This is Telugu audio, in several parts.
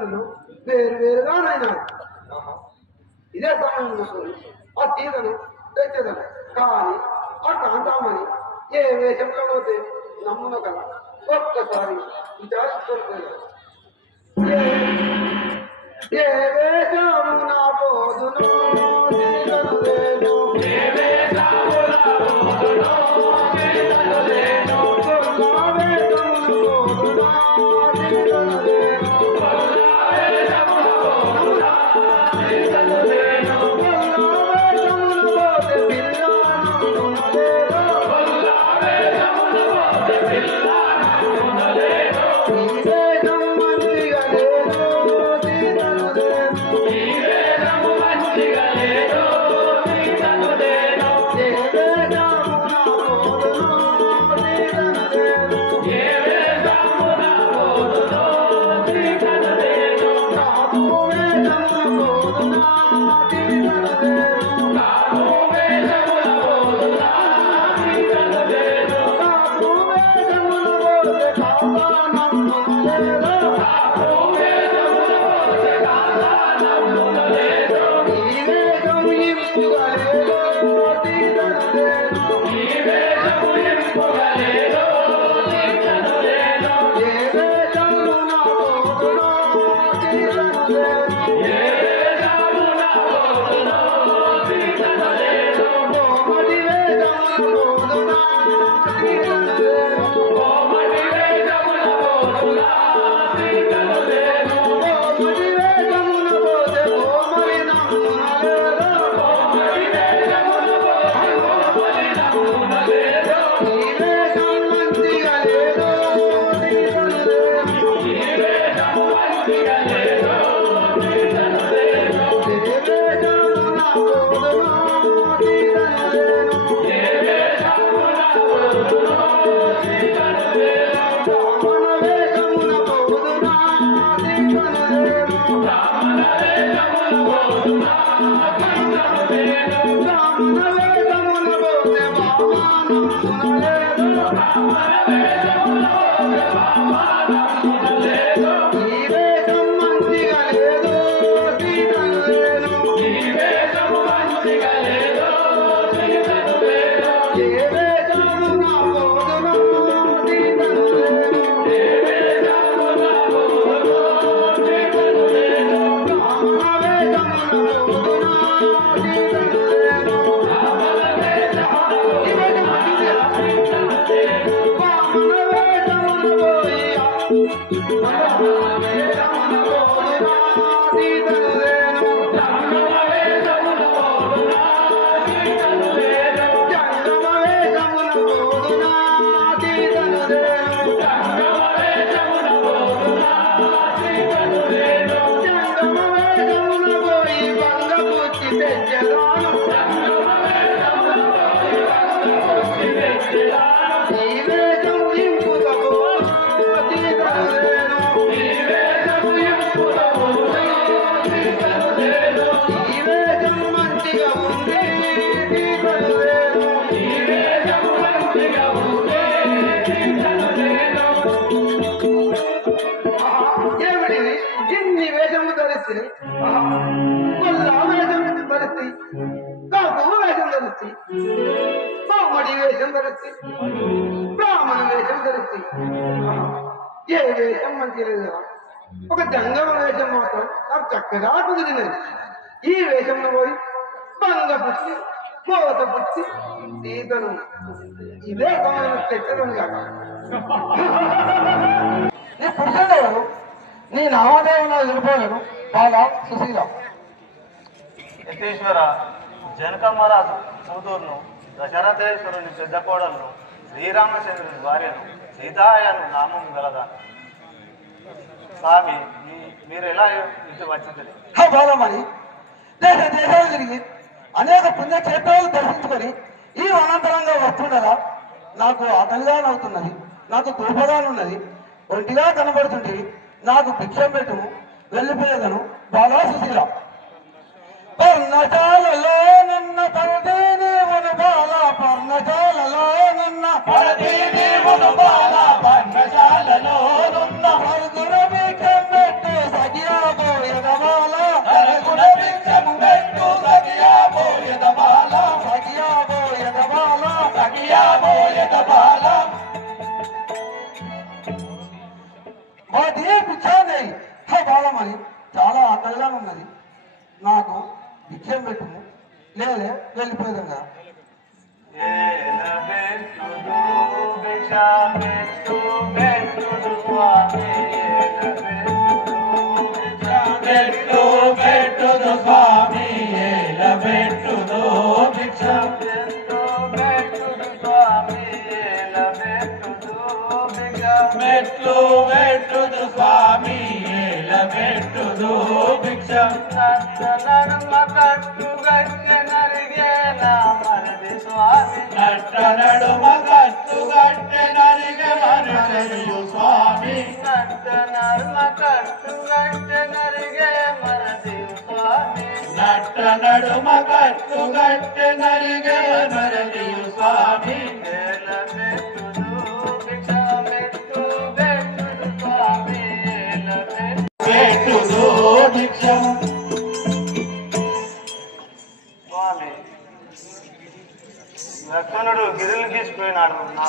సన్నిధానంలో వేరు వేరుగా నాయన ఇదే సమయం చూసుకొని ఆ తీదను తెచ్చేదను కానీ అట్లా అంటామని ఏ వేషంలోనైతే నమ్మున కదా ఒక్కసారి విచారించుకోలేదు ఏ వేషము నా పోదును? Música బ్రాహ్మడి వేషం ధరిస్తే బ్రాహ్మణ వేషం ధరిస్తే ఏ వేషం మంచి లేదా ఒక జంగమ వేషం మాత్రం నాకు చక్కగా కుదిరినది ఈ వేషంలో పోయి మంగ పుచ్చి కోత పుచ్చి సీతను ఇదే సమయం తెచ్చడం కాక నీ పుట్టలేవు నీ నామదేవులు వెళ్ళిపోలేను బాల సుశీల. యతీశ్వర జనక మహారాజు సూదూరును దశరథేశ్వరుని పెద్ద కోడలను శ్రీరామచంద్రుని భార్యను సీతాయను నామం గలదాను స్వామి మీరు ఎలా ఇటు వచ్చింది? బాలమణి దేశ దేశాలు తిరిగి అనేక పుణ్యక్షేత్రాలు దర్శించుకొని ఈ అనంతరంగా వస్తుండగా నాకు అవుతున్నది నాకు ఉన్నది ఒంటిగా కనబడుతుంది నాకు భిక్షం పెట్టుము వెళ్ళిపోయేదను బాగా సుశీల పర్ణచాలలో నన్న పరదేదేవును బాల పర్ణశాలలో నన్న పరదేదేవును బాల.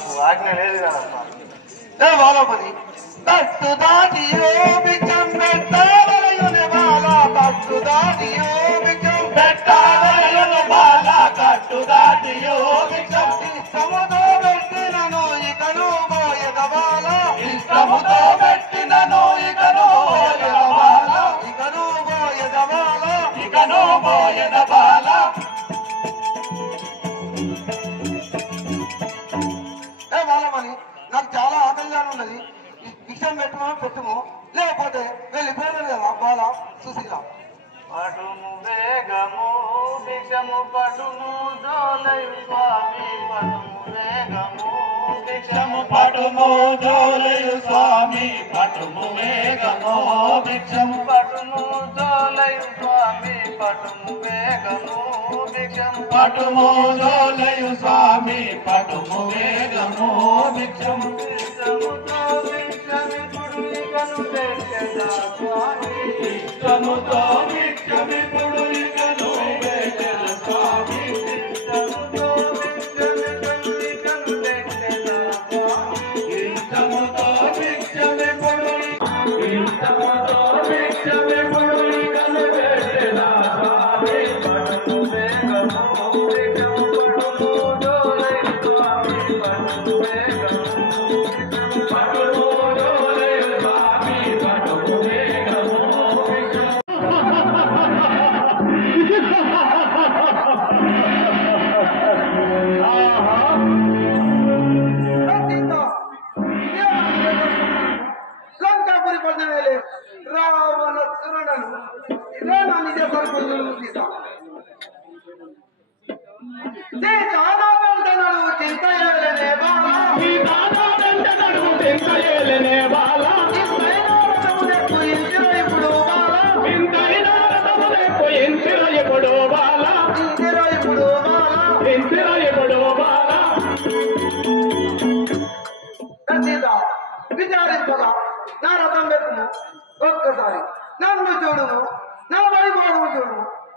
jugar con él. పటుము వేగము భిక్షం పటుము జోలయు స్వామి పటుము వేగము భిక్షం సముద్రో భిక్షమిపుడు ఇకను స్వామి ఇష్టముతో భిక్షమిపుడు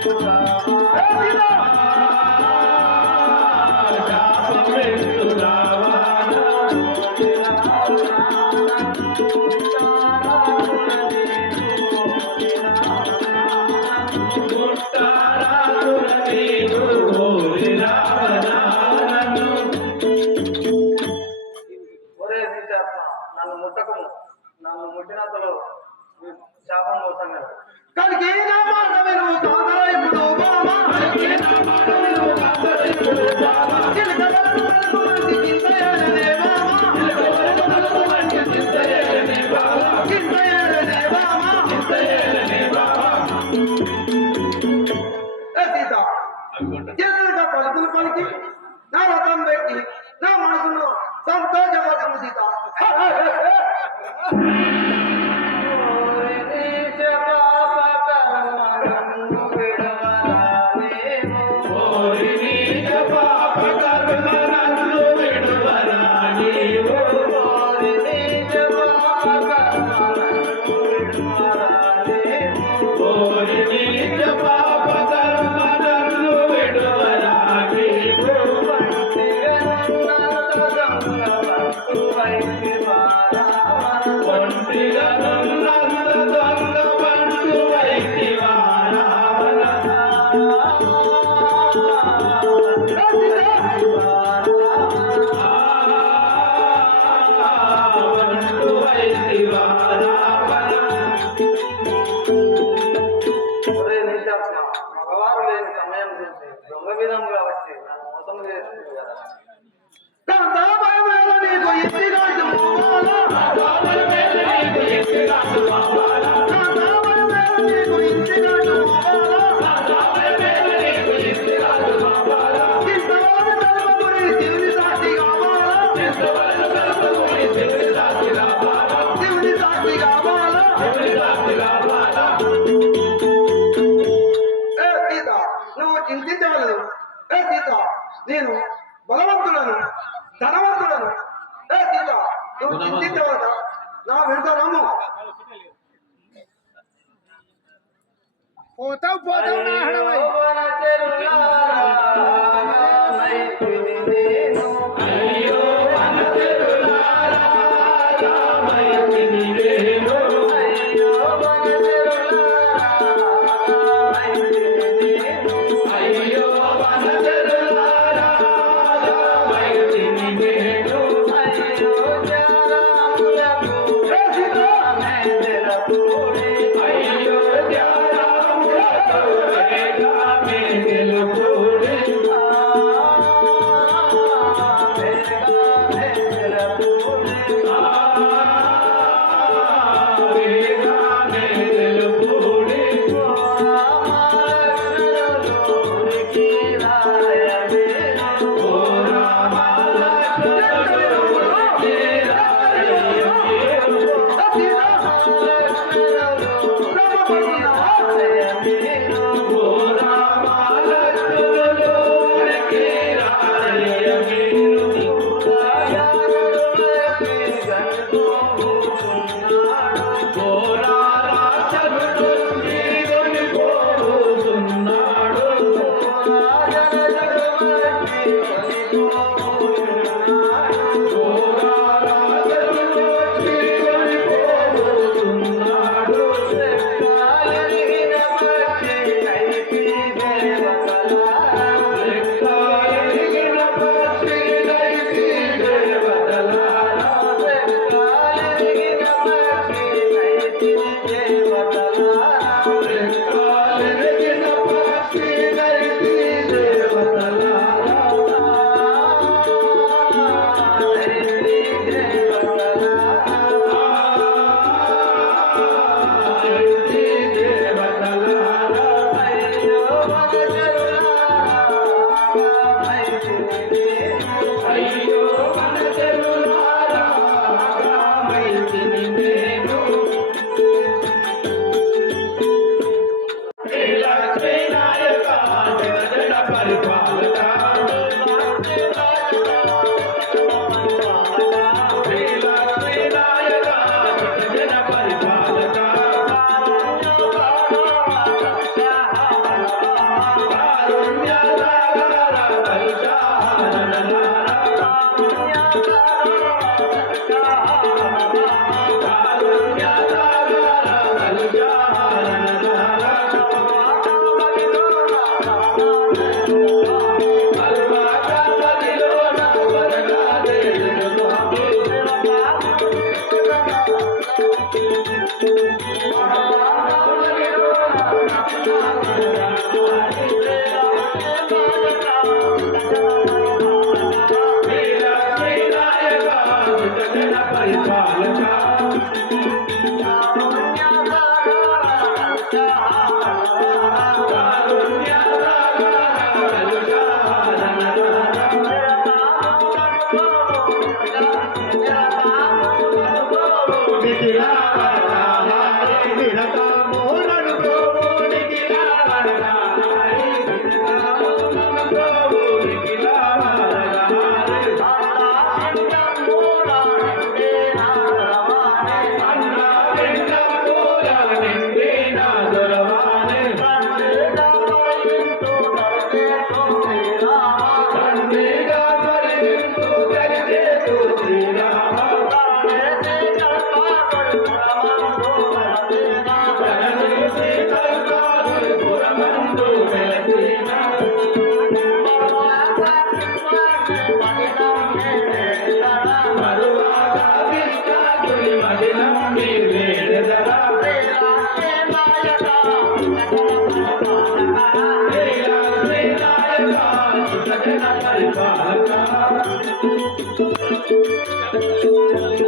Thank you. করেছি వలదు ఏ సీత నేను బలవంతులను ధనవంతులను ఏ సీత నువ్వు చింతించవలదా నా వెనుక నమ్ము పోతావు పోతావు 嗯。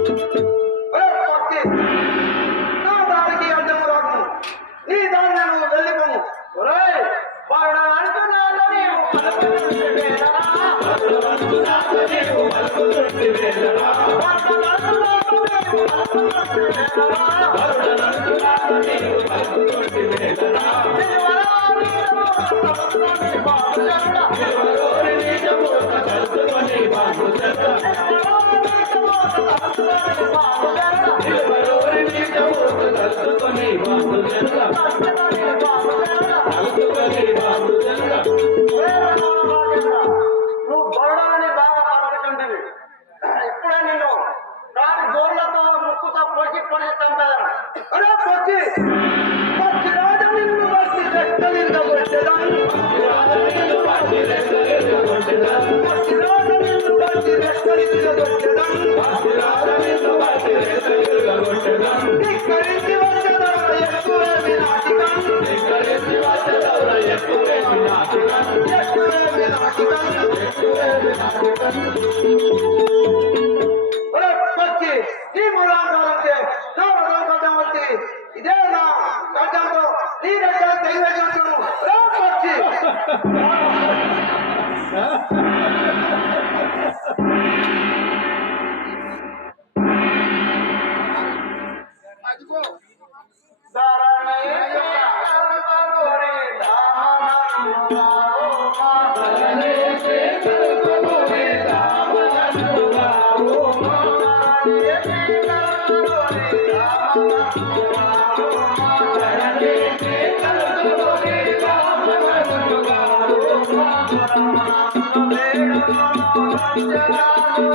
Thank you.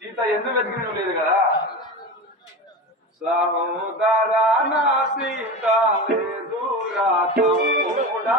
సీత ఎందుకు వెతికిన లేదు కదా? సహోదరా నా సీత దూరా తమ్ముడా